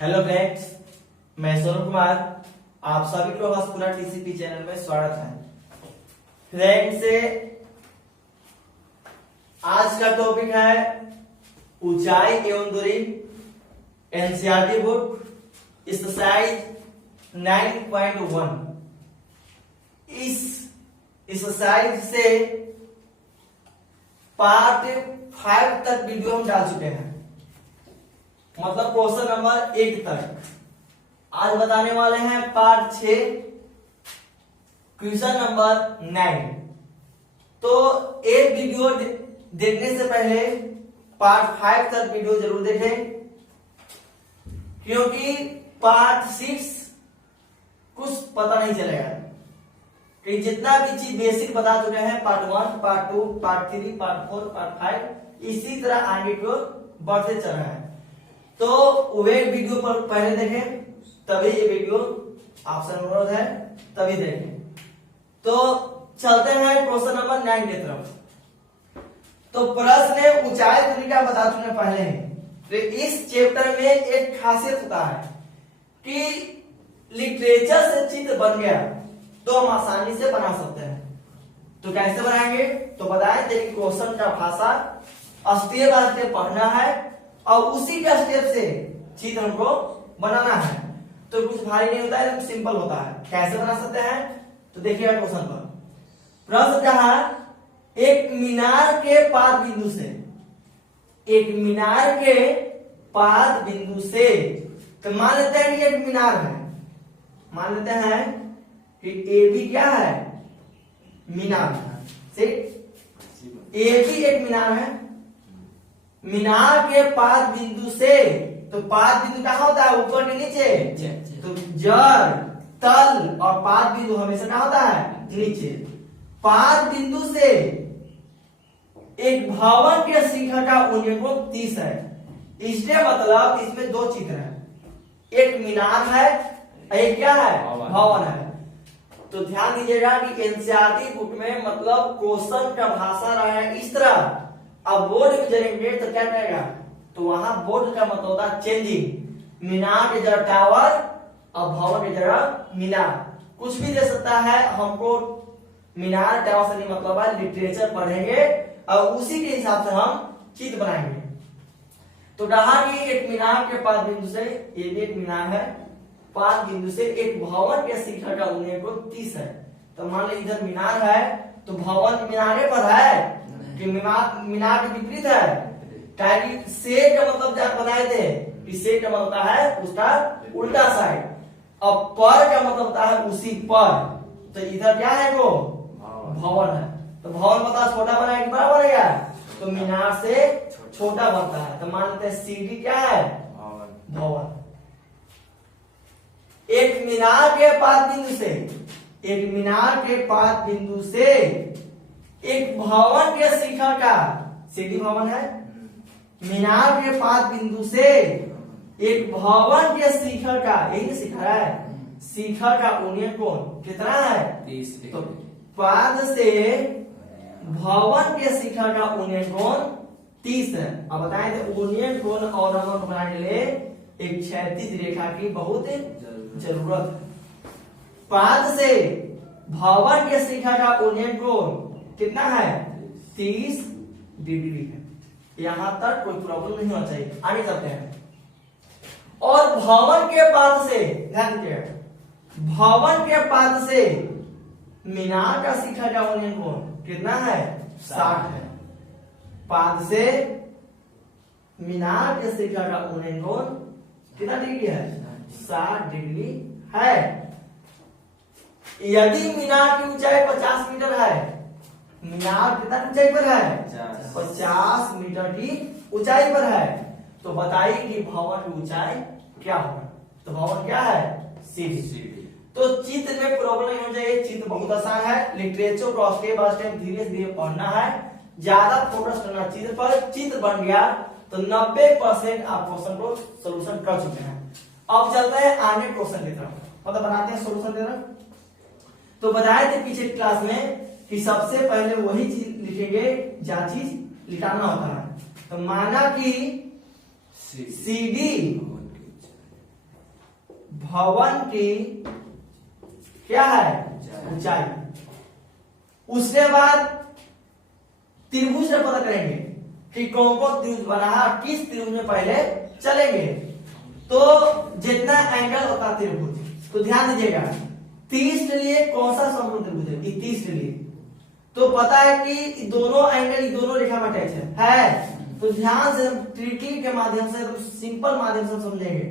Hello friends, मैं सोनू कुमार। आप सभी को हसपुरा टीसीपी चैनल में स्वागत है। फ्रेंड्स, आज का टॉपिक है ऊंचाई एवं दूरी, एनसीईआरटी बुक एक्सरसाइज 9.1। इस एक्सरसाइज से पार्ट 5 तक वीडियो हम डाल चुके हैं, मतलब क्वेश्चन नंबर 1 तक। आज बताने वाले हैं पार्ट 6 क्वेश्चन नंबर 9। तो एक वीडियो देखने से पहले पार्ट 5 तक वीडियो जरूर देखें, क्योंकि पार्ट 6 कुछ पता नहीं चलेगा कि जितना भी चीज बेसिक बता चुके हैं part 1, part 2, part 3, part 4, part 5, इसी तरह आगे को बढ़ते चल रहा है। तो वे वीडियो पर पहले देखें, तभी ये वीडियो आपसे अनुरोध है, तभी देखें। तो चलते हैं क्वेश्चन नंबर 9 की तरफ। तो प्रश्न ऊंचाई दूरी का बता चुके पहले ही। तो इस चैप्टर में एक खासियत होता है कि लिटरेचर से चित्र बन गया तो हम आसानी से बना सकते हैं। तो कैसे बनाएंगे? तो बताएं कि क्वेश्चन का भाषा स्टेप बाय स्टेप पढ़ना है और उसी का स्टेप से चित्र हमको बनाना है। तो कुछ भारी नहीं होता है, सिंपल होता है। कैसे बना सकते हैं? तो देखिएगा क्वेश्चन पर। प्रश्न कहा, एक मीनार के पाद बिंदु से, एक मीनार के पाद बिंदु से, तो मान लेते हैं कि एक मीनार है, मान लेते हैं कि ए बी क्या है? मीनार है। ए बी एक मीनार है। मीनार के पाद बिंदु से, तो पाद बिंदु कहाँ होता है? ऊपर के नीचे। तो जड़, तल और पाद बिंदु हमेशा कहाँ होता है? नीचे। पाद बिंदु से एक भवन के शिखर का उन्नयन 30 है। इसलिए मतलब इसमें दो चित्र है, एक मीनार है, एक क्या है? भवन है। तो ध्यान दीजिएगा कि एनसीईआरटी बुक में मतलब क्वेश्चन का भाषा रहा है इस तरह। अब बोर्ड में चलेंगे तो क्या करेगा? तो वहां बोर्ड का मतलब होता है चेंजिंग। मीनार की जगह टावर और भवन की जगह मीनार, कुछ भी दे सकता है। हमको मीनार टावर से नहीं मतलब है, लिटरेचर पढ़ेंगे और उसी के हिसाब से हम चित्र बनाएंगे। तो कहा कि एक मीनार के पाद बिंदु से, ये भी एक मीनार है, पाद बिंदु से एक भवन के शिखर का उन्नयन 30 है। तो मान लो इधर मीनार है, तो भवन मीनारे पर है कि मीनार के विपरीत है। ताकि से का मतलब बताए थे कि से का मतलब होता है उसका उल्टा साइड, अब पर का मतलब होता है उसी पर। तो इधर क्या है? वो भवन है। तो भवन बता छोटा बना है कि बड़ा बनेगा? तो मीनार से छोटा बनता है। तो मान लेते हैं सीडी क्या है? भवन। एक मीनार के पाद बिंदु से, एक मीनार के पाद बिंदु से एक भवन के शिखर का, सीडी भवन है, मीनार के पाद बिंदु से एक भवन के शिखर का, यही शिखर है, शिखर का उन्नयन कोण कितना है? 30। तो पाद से भवन के शिखर का उन्नयन कोण 30 है। अब बताएं तो उन्नयन कोण और रमण बनाने के लिए एक क्षैतिज रेखा की बहुत जरूरत है। पाद से भवन के शिखर का उन्नयन कोण कितना है? 30 डिग्री है। यहां तक कोई प्रॉब्लम नहीं होना चाहिए। आगे चलते हैं। और भवन के पाद से, ध्यान दीजिए, भवन के पाद से मीनार का शिखर का उन्नयन कोण कितना है? 60 है। पाद से मीनार के शिखर का उन्नयन कोण कितना डिग्री है? 60 डिग्री है। यदि मीनार की ऊंचाई 50 मीटर है, मीनार कितना ऊंचाई पर है? 50 मीटर की ऊंचाई पर है, तो बताइए कि भवन की ऊंचाई क्या होगा? तो भवन क्या है? सीढ़ी। तो चित्र में प्रॉब्लम नहीं होना चाहिए, चित्र बहुत आसान है। लिटरेचर को स्टेप बाय स्टेप धीरे धीरे पढ़ना है, ज्यादा फोकस करना चित्र पर। चित्र बन गया तो 90% आप क्वेश्चन को सोल्यूशन कर चुके हैं। अब चलते हैं आगे क्वेश्चन की तरफ, मतलब बनाते हैं सोल्यूशन की तरफ। तो बताए थे पीछे क्लास में कि सबसे पहले वही चीज लिखेंगे जहां चीज लिखाना होता है। तो माना कि CD भवन की क्या है ऊंचाई। उसके बाद त्रिभुज से पता करेंगे कि कौन कौन त्रिभुज बना है, किस त्रिभुज में पहले चलेंगे। तो जितना एंगल होता है त्रिभुज, तो ध्यान दीजिएगा 30 के लिए कौन सा समरूप त्रिभुज है, 30 के लिए तो पता है कि दोनों एंगल दोनों रेखा में अटैच है। तो ध्यान से ट्रिकी के माध्यम से, सिंपल माध्यम से समझेंगे।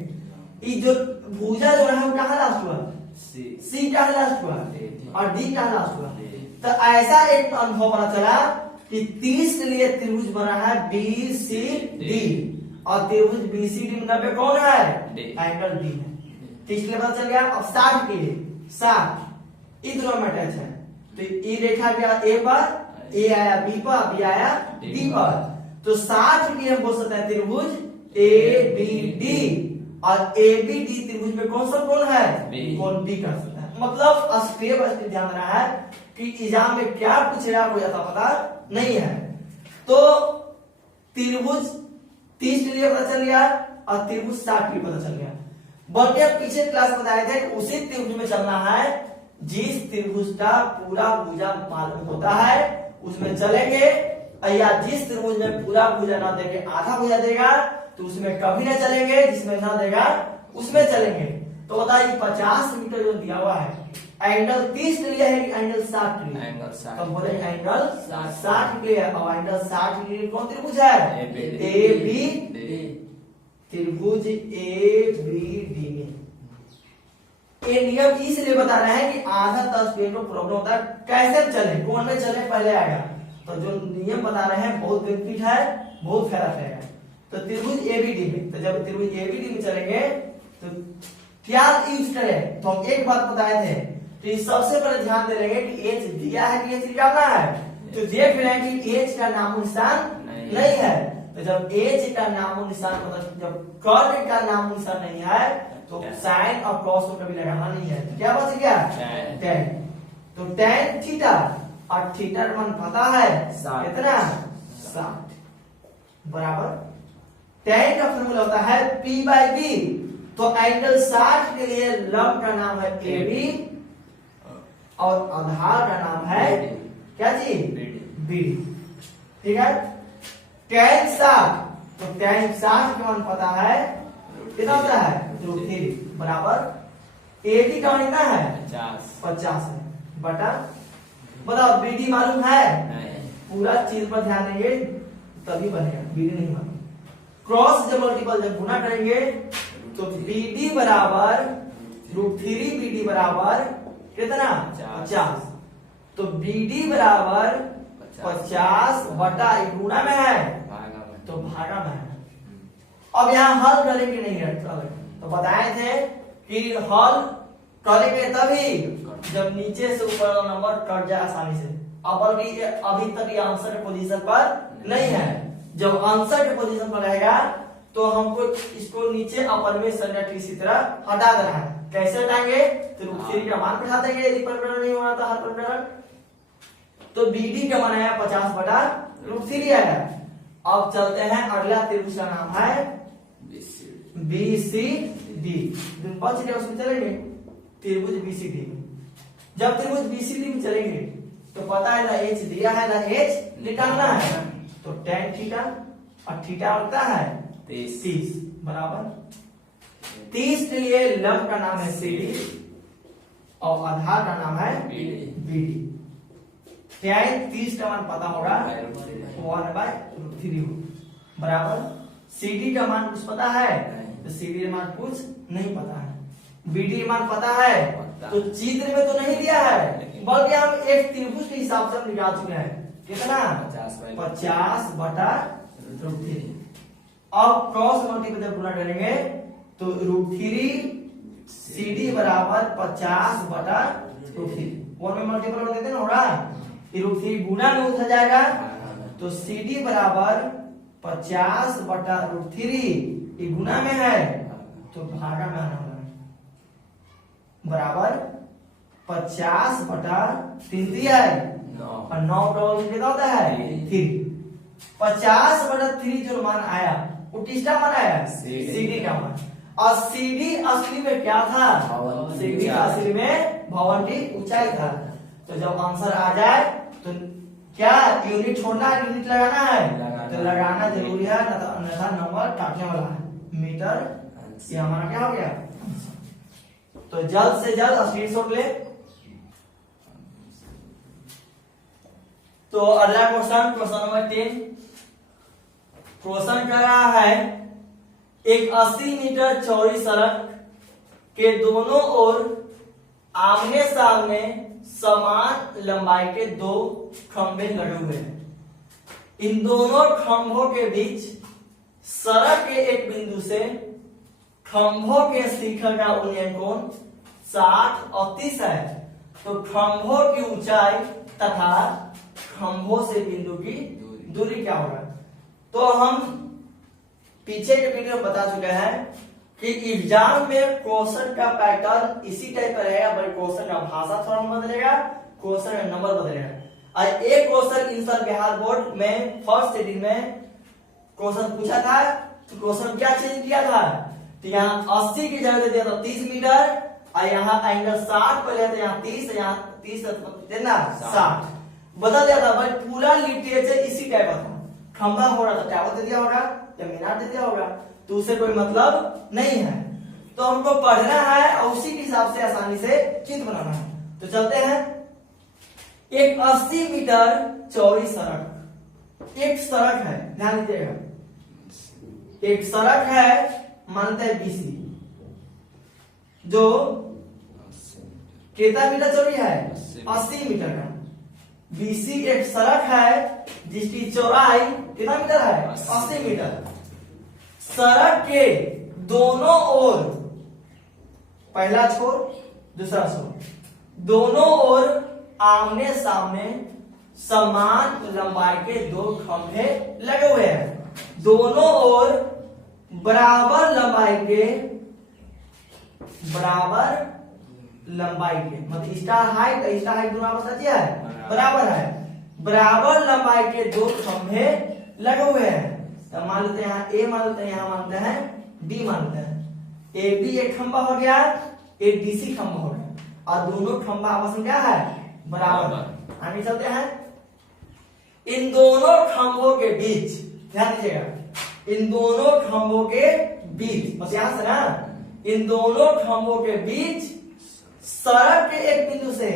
ये जो भुजा जो है वो कहाँ लास्ट हुआ, सी कहाँ लास्ट हुआ और डी कहाँ लास्ट हुआ। तो ऐसा एक अनुभव पता चला कि 30 के लिए त्रिभुज बना है बी सी डी, और त्रिभुज बी सी डी में कौन है, एंगल डी है। किस लिए पता चल गया। अब 60 के लिए 60 इस दोनों में अटैच है। तो ये रेखा गया ए पर, ए आया बी पर, बी आया डी पर। तो 60 की हम बोल सकते हैं त्रिभुज ए बी डी, और ए बी डी त्रिभुज में कौन सा कोण है, कोण बी कर सकता है। मतलब स्टेप बाय स्टेप ध्यान रहा है कि एग्जाम में क्या पूछेगा कोई आता पता नहीं है। तो त्रिभुज 30 के लिए पता चल गया और त्रिभुज 60 के लिए पता चल गया। बल्कि पीछे क्लास बताए थे कि उसी त्रिभुज में चलना है जिस त्रिभुज का पूरा भुजा मालूम होता है उसमें चलेंगे, या जिस त्रिभुज में पूरा भुजा ना देके आधा भुजा देगा तो उसमें कभी ना चलेंगे, जिसमें ना देगा उसमें चलेंगे। तो बताइए 50 मीटर जो दिया हुआ है, एंगल 30 के लिए है कि एंगल 60 के लिए, एंगल 60। तो बोले एंगल 60 के लिए। और एंगल 60 के लिए कौन त्रिभुज है, ए बी, त्रिभुज ए बी डी में। ये नियम इसलिए बता रहे हैं कि आधा 10 में प्रॉब्लम होता है कैसे चले, कौन में चले पहले आएगा। तो जो नियम बता रहे हैं बहुत बेनिफिट है, बहुत फायदा रहेगा। तो त्रिभुज एबीडी में, तो जब त्रिभुज एबीडी में चलेंगे तो क्या यूज करें। तो हम एक बात बताए थे कि सबसे पहले ध्यान दे लेंगे कि एच दिया है कि एच निकालना है। तो देख रहे हैं कि एच का नामो निशान नहीं है। तो जब एच का नामो निशान, मतलब जब कर्व का नामो निशान नहीं है तो साइन और कॉस को कभी लगाना नहीं है। तो क्या बच गया, टेन। तो टेन थीटा, और थीटा का मान पता है कितना, 60 बराबर टेन का फॉर्मूला होता है P बाई बी। तो एंगल 60 के लिए लंब का नाम है AB और आधार का नाम है क्या जी, BD। ठीक है। टेन 60, तो टेन 60 का मान पता है कितना होता है, √3 बराबर AB का मान कितना है 50 है बटा, बताओ BD मालूम है, पूरा चीज पर ध्यान देंगे तभी बनेगा, BD नहीं मालूम। क्रॉस जब मल्टीपल जब गुना करेंगे तो BD बराबर √3 BD बराबर कितना 50। तो BD बराबर 50 बटा गुना में है तो भागा में है। अब यहाँ हल करेंगे नहीं है, तो बताए थे कि हल करेंगे तभी जब नीचे से ऊपर वाला नंबर कट जाए आसानी से। अब बल्कि अभी तक ये आंसर के पोजीशन पर नहीं है। जब आंसर के पोजीशन पर रहेगा तो हमको इसको नीचे अपर में संज्ञा इसी तरह हटा देना है। कैसे हटाएंगे, तो √3 का मान बैठा देंगे यदि परिवर्तन नहीं होना था हर परिवर्तन। तो BD का मान आया 50 बटा √3 आया। अब चलते हैं अगला त्रिभुज का नाम है BCD। बच गया उसमें चलेंगे त्रिभुज BCD में। जब त्रिभुज BCD में चलेंगे तो पता है ना H दिया है ना H निकालना है। तो tan थीटा और थीटा होता है 30 बराबर 30 के लिए लंब का नाम है CD और आधार का नाम है BD। tan 30 का मान पता होगा 1/√3 बराबर CD का मान कुछ पता है, तो CD का मान कुछ नहीं पता है। BD का मान पता है तो चित्र में तो नहीं दिया है, बल्कि हम एक त्रिभुज के हिसाब से हम निकाल चुके हैं कितना 50 बटा √3। अब क्रॉस मल्टीपल जब गुना करेंगे तो √3 CD बराबर 50 बटा √3। वन में मल्टीपल देते ना होगा, √3 गुना में उठा जाएगा तो CD बराबर 50 बटा √3 गुना में है तो भागा में आना होगा बराबर 50 बटा 3 दिया है और 9 डबल कितना होता है 3। 50 बटा 3 जो मान आया वो किसका मान आया CD का मान। और सीडी असली में क्या था? भवन की सीडी ऊंचाई। असली में भवन की ऊंचाई था। तो जब आंसर आ जाए तो क्या यूनिट छोड़ना है, यूनिट लगाना है? तो लगाना जरूरी है, अन्यथा नंबर काटने वाला है। मीटर ये हमारा क्या हो गया? तो जल्द से जल्द स्क्रीनशॉट ले। तो अगला क्वेश्चन नंबर 10 क्वेश्चन कर रहा है एक 80 मीटर चौड़ी सड़क के दोनों ओर आमने सामने समान लंबाई के दो खंभे लगे हुए हैं। इन दोनों खंभों के बीच सड़क के एक बिंदु से खंभों के शिखर का उन्नयन कोण 60 और 30 है। तो खंभों की ऊंचाई तथा खंभों से बिंदु की दूरी क्या होगा? तो हम पीछे के वीडियो में बता चुके हैं कि एग्जाम में क्वेश्चन का पैटर्न इसी टाइप का रहेगा, बट क्वेश्चन का भाषा थोड़ा बदलेगा, क्वेश्चन का नंबर बदलेगा। और एक क्वेश्चन इंटर बिहार बोर्ड में फर्स्ट सेटिंग में क्वेश्चन पूछा था, तो क्वेश्चन क्या चेंज किया था? तो यहाँ 80 की जगह दिया था 30 मीटर, और यहाँ एंगल 60 पर लिया था, यहाँ 30, यहाँ 30 देना 60 बदल दिया था। बट पूरा लिटरेचर इसी टाइप का था। खंभा हो रहा था, टावर दे दिया होगा या मीनार दे दिया होगा, तो उससे कोई मतलब नहीं है। तो हमको पढ़ना है और उसी के हिसाब से आसानी से चित्र बनाना है। तो चलते हैं। एक 80 मीटर चौड़ी सड़क, एक सड़क है, ध्यान दीजिएगा, एक सड़क है, मानते हैं BC, जो कितना मीटर चौड़ी है? 80 मीटर का। BC एक सड़क है जिसकी चौड़ाई कितना मीटर है? 80 मीटर। सड़क के दोनों ओर, पहला छोर दूसरा छोर, दोनों ओर आमने सामने समान लंबाई के दो खंभे लगे हुए हैं। दोनों ओर बराबर लंबाई के, मतलब स्टार हाइट दोनों आपस में क्या है? बराबर है। बराबर लंबाई के दो खंभे लगे हुए हैं। तो मान लेते हैं यहाँ A मान लेते हैं, यहाँ मानते हैं B मानते हैं। AB एक खंभा हो गया, एक DC खंभा हो गया, और दोनों खंभा आपस में क्या है? बराबर। आगे चलते हैं। इन दोनों खंभों के बीच, ध्यान दीजिएगा, इन दोनों खंभों के बीच, बस यहां से ना, इन दोनों खंभों के बीच सड़क के एक बिंदु से,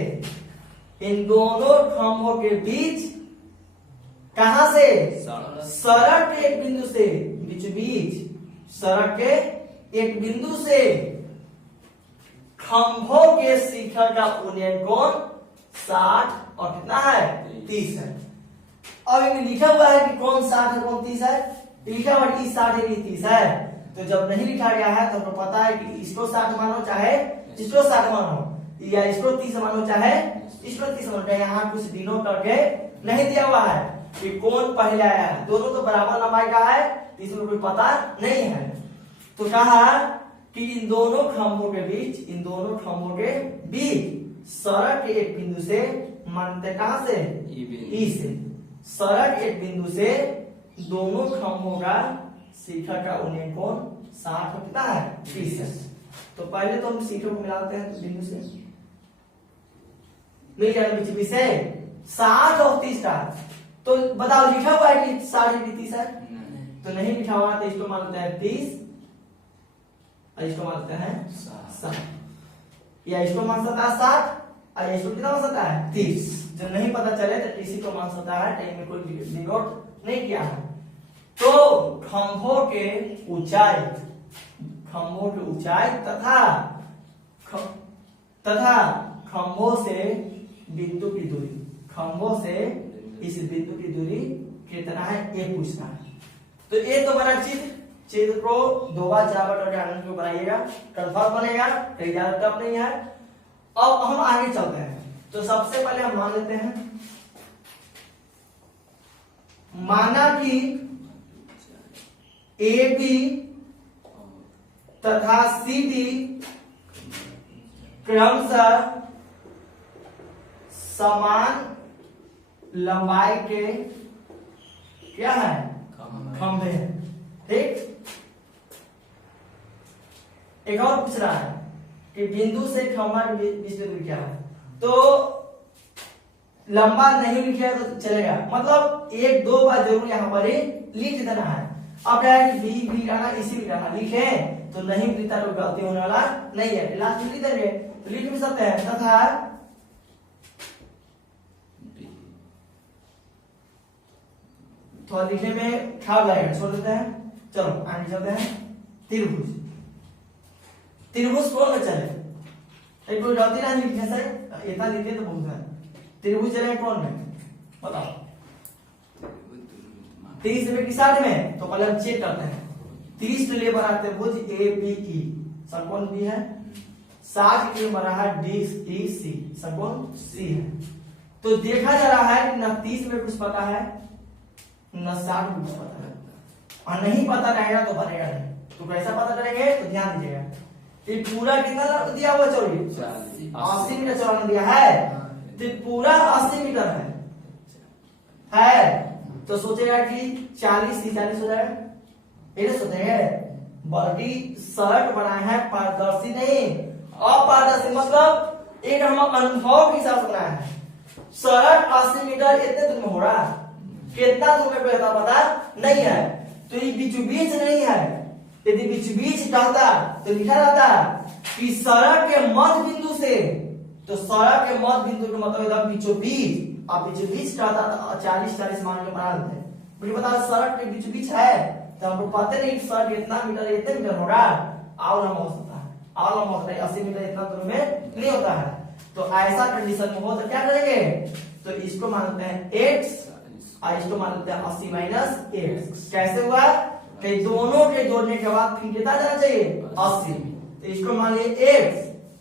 इन दोनों खंभों के बीच कहां से? सड़क के एक बिंदु से, बीच सड़क के एक बिंदु से खंभों के शिखर का उन्नयन कोण 60 और कितना है? 30 है। अब इनमें लिखा हुआ है कि कौन 60 है कौन 30 है, लिखा हुआ है 60 है 30 है। तो जब नहीं लिखा गया है तो आपको पता है कि इसको 60 मानो चाहे इसको 60 मानो, या इसको 30 मानो चाहे इसको 30 मानो, चाहे यहाँ कुछ डिनोट करके नहीं दिया हुआ है कि कौन पहले आया है। दोनों तो बराबर लंबाई का है, इसमें कोई पता नहीं है। तो कहा कि इन दोनों खंभों के बीच सड़क के एक बिंदु से, मानते कहां से? E से। सड़क एक बिंदु से दोनों खंभों का शिखर का उन्नयन कोण 60 और कितना है? 30 है। तो पहले तो हम शिखर को मिलाते हैं बिंदु से, मिल गया बीच से 60 और 30 का। तो बताओ लिखा हुआ है कि 60 की 30 है? तो नहीं लिखा हुआ, तो इसको मानते हैं 30 और इसको मानते हैं 60, या इसको मान सकता है 60 और इसको कितना मान सकता है? 30। जो नहीं पता चले तो इसी को मान सकता है, टाइम में कोई डिनोट नहीं किया है। तो खंभों के ऊंचाई तथा खंभों से बिंदु की दूरी, खंभों से इस बिंदु की दूरी कितना है ये पूछना है। तो ये तो बना चित्र को 2 बार 4 बार करके आनंद को बनाइएगा, कंफर्म बनेगा, कहीं ज्यादा टफ नहीं है। अब हम आगे चलते हैं। तो सबसे पहले हम मान लेते हैं, माना कि AB तथा CD क्रमशः समान लंबाई के क्या है? खंभे हैं, ठीक। एक और पूछ रहा है कि बिंदु से खंभा के बीच में दूरी क्या है, तो लंबा नहीं लिखा तो चलेगा, मतलब एक दो बार जरूर यहाँ पर ही लिख देना है। अब क्या है कि बी बी लिखाना, इसी लिखाना, लिखे तो नहीं लिखता तो गलती होने वाला नहीं है, लास्ट में लिख देंगे तो लिख भी सकते हैं तथा थोड़ा लिखने में खराब लगेगा, छोड़ देते हैं। चलो आगे चलते हैं। त्रिभुज, त्रिभुज कौन में चले, एक कोई गलती नहीं लिखने से, इतना लिखे तो बहुत है। त्रिभुज चले कौन में बताओ, 30 में कि 60 में, तो पहले हम चेक करते हैं। 30 के लिए बना त्रिभुज ए बी ई, समकोण बी है। 60 के लिए बना है डी ई सी, समकोण सी है। तो देखा जा रहा है कि न 30 में कुछ पता है न 60 में कुछ पता है, और नहीं पता रहेगा तो बनेगा नहीं। तो कैसा पता करेंगे, तो ध्यान दीजिएगा। ये पूरा कितना दिया हुआ, चलिए 80 मीटर चौड़ा दिया है, तो पूरा 80 मीटर है तो सोचेगा कि 40 ही 40 हो जाएगा, ये सोचेंगे। बल्कि शर्ट बनाए हैं पारदर्शी नहीं अपारदर्शी, मतलब एक हम अनुभव के हिसाब से बनाया है। शर्ट 80 मीटर इतने दूर में हो रहा है, कितना दूर में पता नहीं है, तो ये बीचों बीच नहीं है। यदि बीच बीच रहता तो लिखा रहता कि सड़क के मध्य बिंदु से, तो सड़क के मध्य बिंदु का मतलब एकदम बीचों बीच, आप बीचों बीच रहता तो 40-40 मान के बना देते। मुझे बता सड़क के बीचों बीच है तो हमको पता नहीं सड़क इतना मीटर इतने मीटर होगा, और लंबा हो सकता है, और लंबा होता है 80 मीटर इतना दूर में नहीं होता है। तो ऐसा कंडीशन में हो तो क्या करेंगे, तो इसको मानते हैं x और इसको मानते हैं 80 माइनस x। कैसे हुआ कि दोनों के जोड़ने के बाद फिर कितना जाना चाहिए 80, तो इसको मान लिए x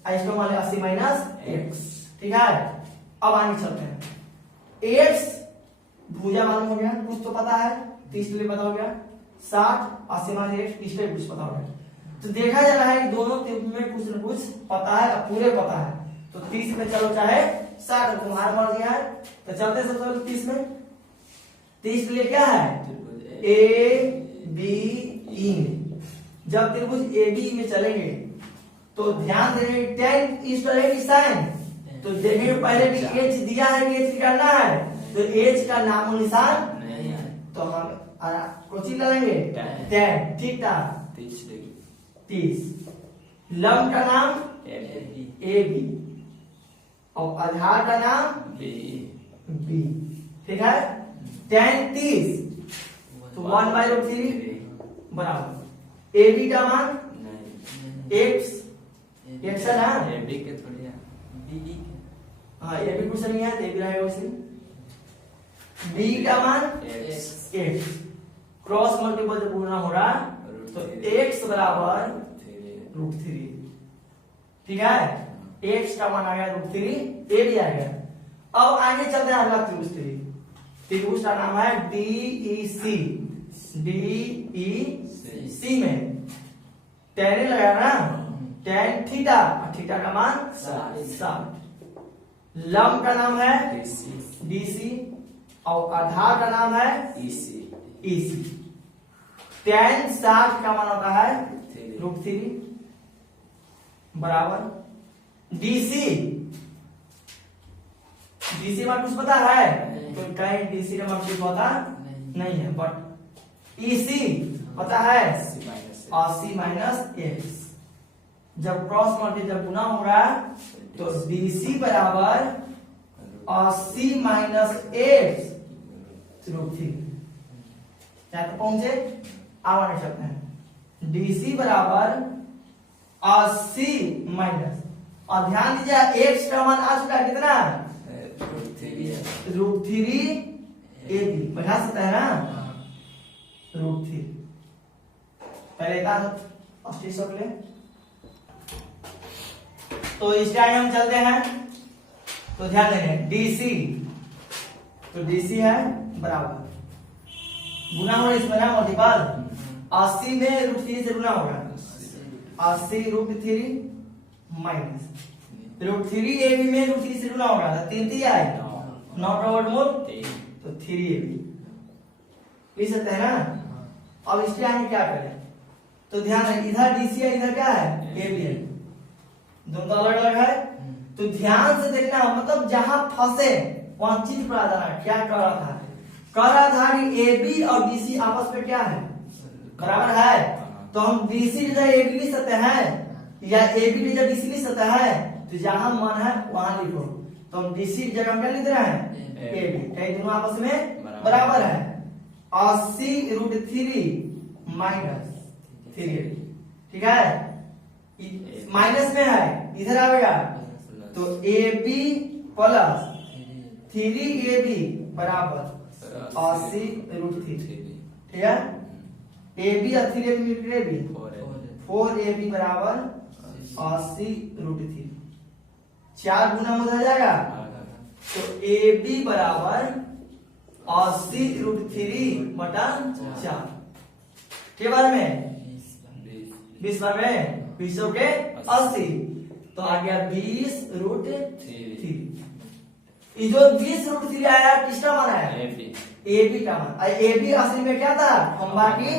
और इसको मान लिए 80 माइनस x, ठीक है। अब आगे चलते हैं। x भुजा मालूम हो गया, कुछ तो पता है, 30 के लिए पता हो गया, 60 80 माइनस x पिछले कुछ पता हो गया। तो देखा जा रहा है कि दोनों त्रिभुज में कुछ न कुछ पता है, पूरे पता है। तो 30 में चलो चाहे 60, तुम्हारा मर्जी है। तो चलते सबसे पहले 30 में। 30 के लिए क्या है ए बी ई में, जब त्रिभुज ए बी में चलेंगे तो ध्यान देंगे tan इस तरह की साइन, तो देखेंगे पहले भी h दिया है कि h निकालना है, तो h का नामो निशान नहीं है, तो हम कोची लेंगे tan, ठीक था 30। लंब का नाम ए बी और आधार का नाम बी, ठीक है। tan 30 तो 1/3 बराबर ए बी का मान x है ना, हाँ ए बी कुछ नहीं है, ए बी रहेगा उसी। बी का मान x, क्रॉस मल्टीपल जब पूरा हो रहा तो x बराबर √3, ठीक है। x का मान आ गया √3, ए भी आ गया। अब आगे चलते हैं अगला त्रिभुज। त्रिभुज का नाम है DEC, DEC में tan लगाया ना, tan थीटा, थीटा का मान 60। लंब का नाम है DC और आधार का नाम है EC। tan 60 का मान होता है √3 बराबर DC मान कुछ पता है, तो कहीं DC का मान कुछ पता नहीं है, बट EC पता है 80 माइनस x। जब क्रॉस मल्टीपल जब गुना हो रहा है तो BC बराबर 80 माइनस x √3, क्या तो पहुंचे आगे नहीं सकते हैं। DC बराबर 80 माइनस, और ध्यान दीजिए x का मान आ चुका है कितना √3 ए बी, बढ़ा सकता है ना √3। पहले का 80 सौ ले, तो इस टाइम हम चलते हैं, तो ध्यान देंगे DC, तो DC है बराबर गुना हो इसमें ना मल्टीपल 80 में √3 से गुना होगा, 80 √3 माइनस √3 ए बी में √3 से गुना होगा, 3 3 आए 9 का वर्गमूल तो 3 ए बी लिख सकते हैं ना। अब इसके आगे क्या करें, तो ध्यान है इधर डीसी है इधर क्या है ए बी है, दोनों अलग अलग है। तो ध्यान से देखना मतलब जहां फंसे वहां चीज पर आ जाना। क्या कर रहा था, कह रहा था कि ए बी और डीसी आपस में क्या है बराबर है, तो हम डीसी जगह ए बी लिख सकते हैं या ए बी जगह डीसी लिख सकते हैं। तो जहां मन है वहां लिखो। तो हम डीसी की जगह क्या लिख रहे हैं ए बी, कहीं दोनों आपस में बराबर है। 80√3 माइनस 3, ठीक है, माइनस में है इधर आएगा। तो ए बी प्लस 3ab बराबर 80√3, ठीक है। ए बी और 3ab मिलकर भी 4ab बराबर 80√3, 4 गुना में हो जाएगा। तो ए बी बराबर 80√3 बटा 4 के बारे में 20 बार में 20 के 80, तो आ गया 20√3। ये जो 20√3 आया किसका मान आया ए बी का मान। ए बी असली में क्या था हम बाकी,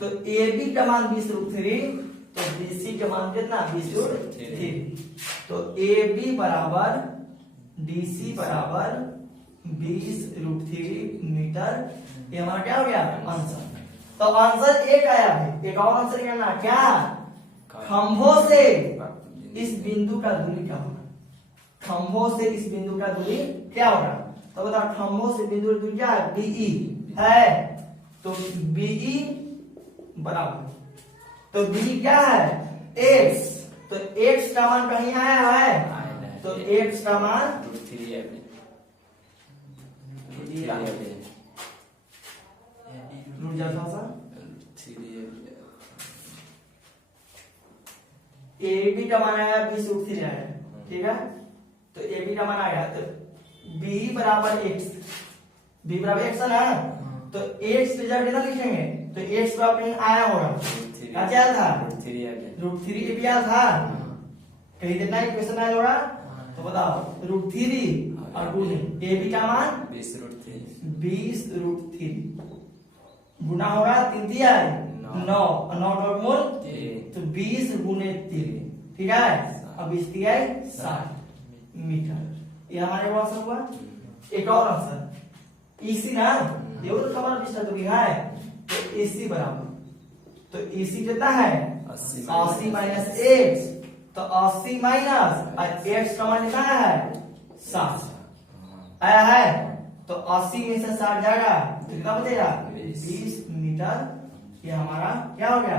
तो ए बी का मान 20√3, तो डीसी का मान कितना 20√3। तो ए बी बराबर डीसी बराबर 20√3 मीटर। ये हमारा क्या हो गया आंसर। तो आंसर एक आया है। एक और आंसर करना क्या, खंभों से इस बिंदु का दूरी क्या होगा, खंभों से इस बिंदु का दूरी क्या होगा। तो बता खंभों से बिंदु की दूरी क्या है बीई है, तो बीई बराबर, तो बी क्या है एक्स, तो एक्स का मान कहीं आया है, तो एक्स का मान ए बी का मान आया 20√3 आया, ठीक है। तो ए बी का मान आया, तो बी बराबर एक्स, बी बराबर एक्स है ना, तो एक्स पे जगह कितना लिखेंगे, तो एक्स बराबर कहीं आया होगा, क्या था √3 ए बी आया था, कहीं कितना इक्वेशन आया होगा, तो बताओ √3 और 2 ए बी का मान 20√3 गुना होगा 3 दिया 9 और 9 डॉट मूल, तो 20 गुने 3, ठीक है। अब 20 दिया 60 मीटर। ये हमारे वो आंसर हुआ। एक और आंसर इसी ना, ये तो कमाल पिछला तो है, तो इसी बराबर, तो इसी कितना है 80 माइनस एक्स, तो 80 माइनस और एक्स का मान कितना है 60 आया है, तो 80 में से 60 जाएगा तो कितना बचेगा 20 मीटर। ये हमारा क्या हो गया